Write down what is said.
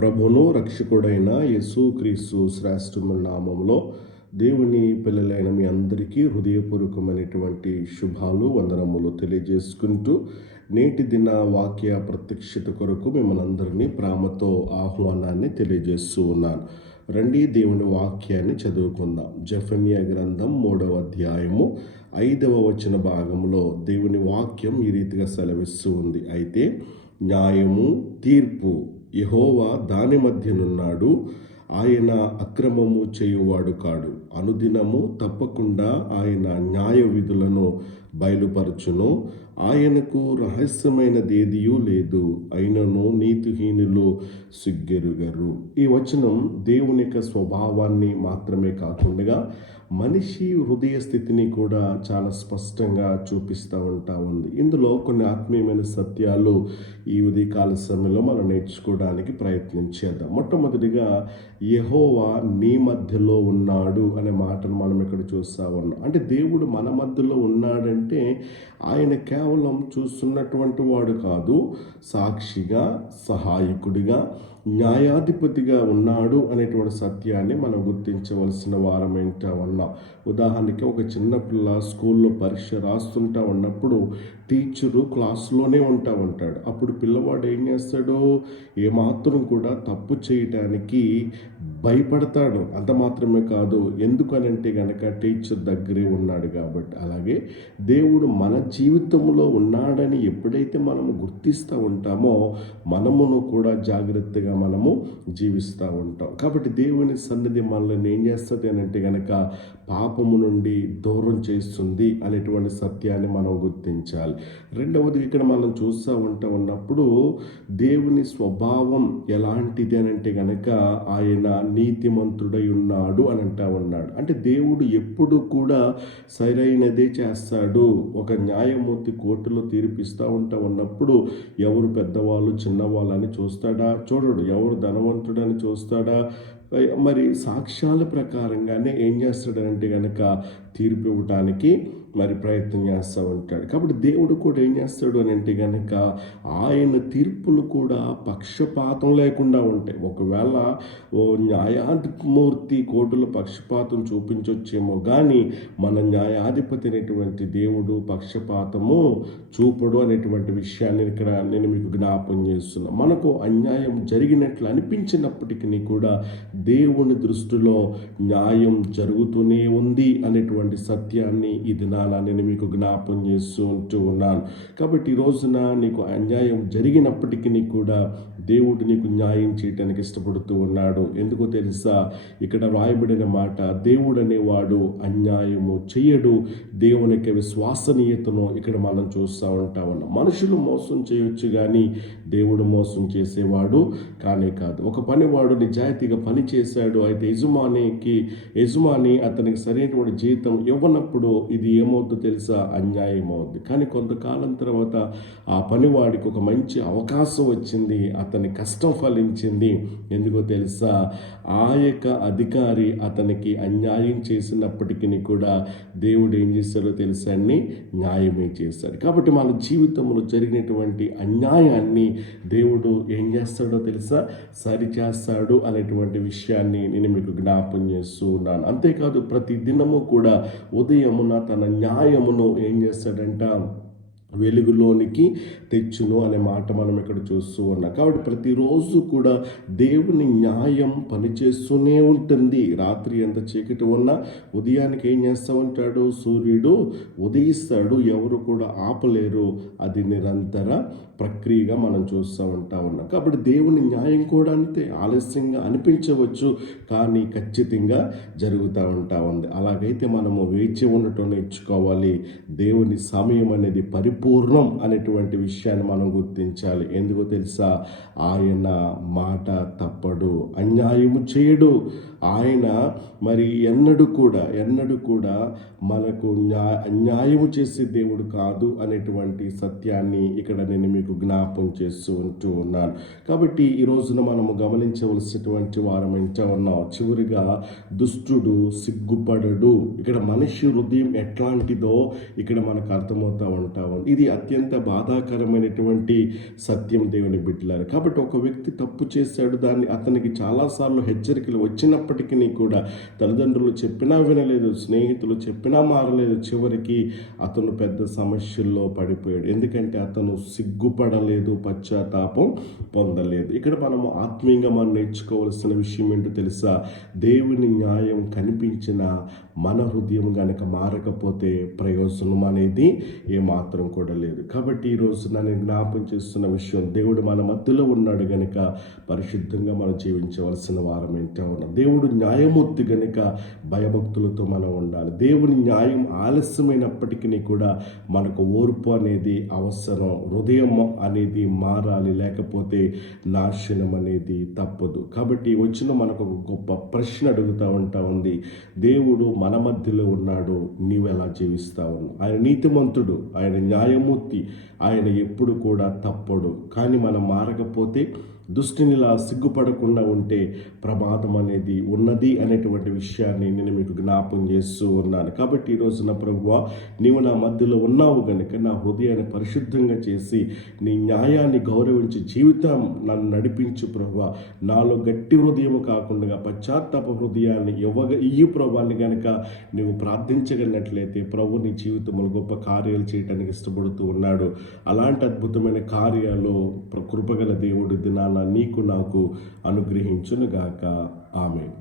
ప్రభును రక్షకుడైన యేసుక్రీస్తు శ్రేష్టమైన నామములో దేవుని పిల్లలైన మీ అందరికీ హృదయపూర్వకమైనటువంటి శుభాలు వందనములు తెలియజేసుకుంటూ నేటి దిన వాక్య ప్రత్యక్షత కొరకు మిమ్మల్ని అందరినీ ప్రేమతో ఆహ్వానాన్ని తెలియజేస్తూ ఉన్నాను. రండి దేవుని వాక్యాన్ని చదువుకుందాం. జెఫెన్యా గ్రంథం 3వ అధ్యాయము 5వ వచన భాగంలో దేవుని వాక్యం ఈ రీతిగా సెలవిస్తూ ఉంది. అయితే న్యాయము తీర్పు యెహోవా దాని మధ్యనున్నాడు, ఆయన అక్రమము చేయువాడు కాడు. అనుదినము తప్పకుండా ఆయన న్యాయ విధులను బయలుపరచును. ఆయనకు రహస్యమైనదేదియూ లేదు, అయినను నీతిహీనులు సిగ్గెరుగరు. ఈ వచనం దేవుని యొక్క స్వభావాన్ని మాత్రమే కాకుండా మనిషి హృదయ స్థితిని కూడా చాలా స్పష్టంగా చూపిస్తూ ఉంది. ఇందులో కొన్ని ఆత్మీయమైన సత్యాలు ఈ ఉదయకాల సమయంలో మనం నేర్చుకోవడానికి ప్రయత్నించేద్దాం. మొట్టమొదటిగా యెహోవా నీ మధ్యలో ఉన్నాడు అనే మాటను మనం ఇక్కడ చూస్తూ ఉన్నాం. అంటే దేవుడు మన మధ్యలో ఉన్నాడంటే ఆయన కేవలం చూస్తున్నటువంటి వాడు కాదు, సాక్షిగా, సహాయకుడిగా, న్యాయాధిపతిగా ఉన్నాడు అనేటువంటి సత్యాన్ని మనం గుర్తించవలసిన వారం ఏంటా ఉన్నాం. ఉదాహరణకి ఒక చిన్నపిల్ల స్కూల్లో పరీక్ష రాస్తుంటా ఉన్నప్పుడు టీచరు క్లాసులోనే ఉంటాడు. అప్పుడు పిల్లవాడు ఏం చేస్తాడు, ఏమాత్రం కూడా తప్పు చేయటానికి భయపడతాడు. అంత మాత్రమే కాదు, ఎందుకనంటే గనక టీచర్ దగ్గరే ఉన్నాడు కాబట్టి. అలాగే దేవుడు మన జీవితంలో ఉన్నాడని ఎప్పుడైతే మనము గుర్తిస్తూ ఉంటామో మనమును కూడా జాగ్రత్తగా మనము జీవిస్తూ ఉంటాం. కాబట్టి దేవుని సన్నిధి మనల్ని ఏం చేస్తుంది అని అంటే గనక పాపము నుండి దూరం చేస్తుంది అనేటువంటి సత్యాన్ని మనం గుర్తించాలి. రెండవది ఇక్కడ మనం చూస్తూ ఉన్నప్పుడు దేవుని స్వభావం ఎలాంటిది అని అంటే గనక ఆయన నీతిమంతుడై ఉన్నాడు అని ఉన్నాడు. అంటే దేవుడు ఎప్పుడు కూడా సరైనదే చేస్తాడు. ఒక న్యాయమూర్తి కోర్టులో తీర్పిస్తూ ఉన్నప్పుడు ఎవరు పెద్దవాళ్ళు చిన్నవాళ్ళని చూస్తాడా? చూడడు. ఎవరు ధనవంతుడని చూస్తాడా? మరి సాక్ష్యాల ప్రకారంగానే ఏం చేస్తాడంటే గనక తీర్పు ఇవ్వటానికి మరి ప్రయత్నం చేస్తూ ఉంటాడు. కాబట్టి దేవుడు కూడా ఏం చేస్తాడు అని అంటే గనక ఆయన తీర్పులు కూడా పక్షపాతం లేకుండా ఉంటాయి. ఒకవేళ న్యాయాధిపతి కోర్టులో పక్షపాతం చూపించొచ్చేమో కానీ మన న్యాయాధిపతి అనేటువంటి దేవుడు పక్షపాతము చూపడు అనేటువంటి విషయాన్ని ఇక్కడ నేను మీకు జ్ఞాపం చేస్తున్నాను. మనకు అన్యాయం జరిగినట్లు అనిపించినప్పటికీ కూడా దేవుని దృష్టిలో న్యాయం జరుగుతూనే ఉంది అనేటువంటి సత్యాన్ని ఇది నేను మీకు జ్ఞాపం చేస్తూ ఉన్నాను. కాబట్టి ఈ రోజున నీకు అన్యాయం జరిగినప్పటికీ కూడా దేవుడు నీకు న్యాయం చేయటానికి ఇష్టపడుతూ ఉన్నాడు. ఎందుకో తెలుసా, ఇక్కడ రాయబడిన మాట, దేవుడు అనేవాడు అన్యాయము చేయడు. దేవుని యొక్క విశ్వసనీయతను ఇక్కడ మనం చూస్తూ ఉన్నాం. మనుషులు మోసం చేయొచ్చు కానీ దేవుడు మోసం చేసేవాడు కానే కాదు. ఒక పనివాడు నిజాయితీగా పని చేశాడు, అయితే యజమాని అతనికి సరైనటువంటి జీతం ఇవ్వనప్పుడు ఇది ఏమవుద్దో తెలుసా, అన్యాయం అవుద్ది. కానీ కొంతకాలం తర్వాత ఆ పనివాడికి ఒక మంచి అవకాశం వచ్చింది, అతని కష్టం ఫలించింది. ఎందుకో తెలుసా, ఆ యొక్క అధికారి అతనికి అన్యాయం చేసినప్పటికీ కూడా దేవుడు ఏం చేస్తాడో తెలుసా, అన్ని న్యాయమే చేస్తాడు. కాబట్టి మన జీవితంలో జరిగినటువంటి అన్యాయాన్ని దేవుడు ఏం చేస్తాడో తెలుసా, సరిచేస్తాడు అనేటువంటి విషయాన్ని నేను మీకు జ్ఞాపం చేస్తూ ఉన్నాను. అంతేకాదు ప్రతి దినము కూడా ఉదయమున తన న్యాయమును ఏం చేస్తాడంట, వెలుగులోనికి తెచ్చును అనే మాట మనం ఇక్కడ చూస్తూ ఉన్నాం. కాబట్టి ప్రతిరోజు కూడా దేవుని న్యాయం పనిచేస్తూనే ఉంటుంది. రాత్రి ఎంత చీకటి ఉన్నా ఉదయానికి ఏం చేస్తూ ఉంటాడు, సూర్యుడు ఉదయిస్తాడు, ఎవరు కూడా ఆపలేరు. అది నిరంతర ప్రక్రియగా మనం చూస్తూ ఉన్నాం. కాబట్టి దేవుని న్యాయం కూడా అంతే, ఆలస్యంగా అనిపించవచ్చు కానీ ఖచ్చితంగా జరుగుతూ ఉంది. అలాగైతే మనము వేచి ఉండటం నేర్చుకోవాలి. దేవుని సమయం అనేది పరిపూర్ణం అనేటువంటి విషయాన్ని మనం గుర్తించాలి. ఎందుకో తెలుసా, ఆయన మాట తప్పడు, అన్యాయము చేయడు. ఆయన మరి ఎన్నడూ కూడా మనకు అన్యాయము చేసే దేవుడు కాదు అనేటువంటి సత్యాన్ని ఇక్కడ నేను మీకు మీకు జ్ఞాపం చేస్తూ ఉన్నాను. కాబట్టి ఈ రోజున మనము గమనించవలసినటువంటి వారం ఏంటో ఉన్నాం. చివరిగా దుష్టుడు సిగ్గుపడడు. ఇక్కడ మనిషి హృదయం ఎట్లాంటిదో ఇక్కడ మనకు అర్థమవుతూ ఉంది. ఇది అత్యంత బాధాకరమైనటువంటి సత్యం దేవుని బిడ్డలారు. కాబట్టి ఒక వ్యక్తి తప్పు చేశాడు, దాన్ని అతనికి చాలాసార్లు హెచ్చరికలు వచ్చినప్పటికీ కూడా తల్లిదండ్రులు చెప్పినా వినలేదు, స్నేహితులు చెప్పినా మారలేదు. చివరికి అతను పెద్ద సమస్యల్లో పడిపోయాడు. ఎందుకంటే అతను సిగ్గుపడలేదు, పశ్చాత్తాపం పొందలేదు. ఇక్కడ మనము ఆత్మీయంగా మనం నేర్చుకోవాల్సిన విషయం ఏంటో తెలుసా? దేవుని న్యాయం కనిపించిన మన హృదయం గనక మారకపోతే ప్రయోజనం అనేది ఏమాత్రం కూడా లేదు. కాబట్టి ఈరోజు నేను జ్ఞాపం చేస్తున్న విషయం, దేవుడు మన మధ్యలో ఉన్నాడు గనుక పరిశుద్ధంగా మనం జీవించవలసిన వారం ఏంటో ఉన్నాం. దేవుడు న్యాయమూర్తి గనుక భయభక్తులతో మనం ఉండాలి. దేవుని న్యాయం ఆలస్యమైనప్పటికీ కూడా మనకు ఓర్పు అనేది అవసరం. హృదయం అనేది మారాలి, లేకపోతే నాశనం అనేది తప్పదు. కాబట్టి వచ్చిన మనకు ఒక గొప్ప ప్రశ్న అడుగుతూ ఉంది. దేవుడు మన మధ్యలో ఉన్నాడు, నీవు ఎలా జీవిస్తావు? ఆయన నీతిమంతుడు, ఆయన న్యాయమూర్తి, ఆయన ఎప్పుడు కూడా తప్పడు. కానీ మనం మారకపోతే, దుష్టునిలా సిగ్గుపడకుండా ఉంటే ప్రమాదం అనేది ఉన్నది అనేటువంటి విషయాన్ని నేను మీకు జ్ఞాపం చేస్తూ ఉన్నాను. కాబట్టి ఈరోజు నా ప్రభువా, నీవు నా మధ్యలో ఉన్నావు కనుక నా హృదయాన్ని పరిశుద్ధంగా చేసి నీ న్యాయాన్ని గౌరవించి జీవితం నన్ను నడిపించు ప్రభువా. నాలో గట్టి హృదయం కాకుండా పశ్చాత్తాప హృదయాన్ని ఇయ్యు ప్రభువాన్ని కనుక నువ్వు ప్రార్థించగలిగినట్లయితే ప్రభు నీ జీవితంలో గొప్ప కార్యాలు చేయడానికి ఇష్టపడుతూ ఉన్నాడు. అలాంటి అద్భుతమైన కార్యాలు కృపగల దేవుడి దినాన నీకు నాకు అనుగ్రహించునుగాక. ఆమేన్.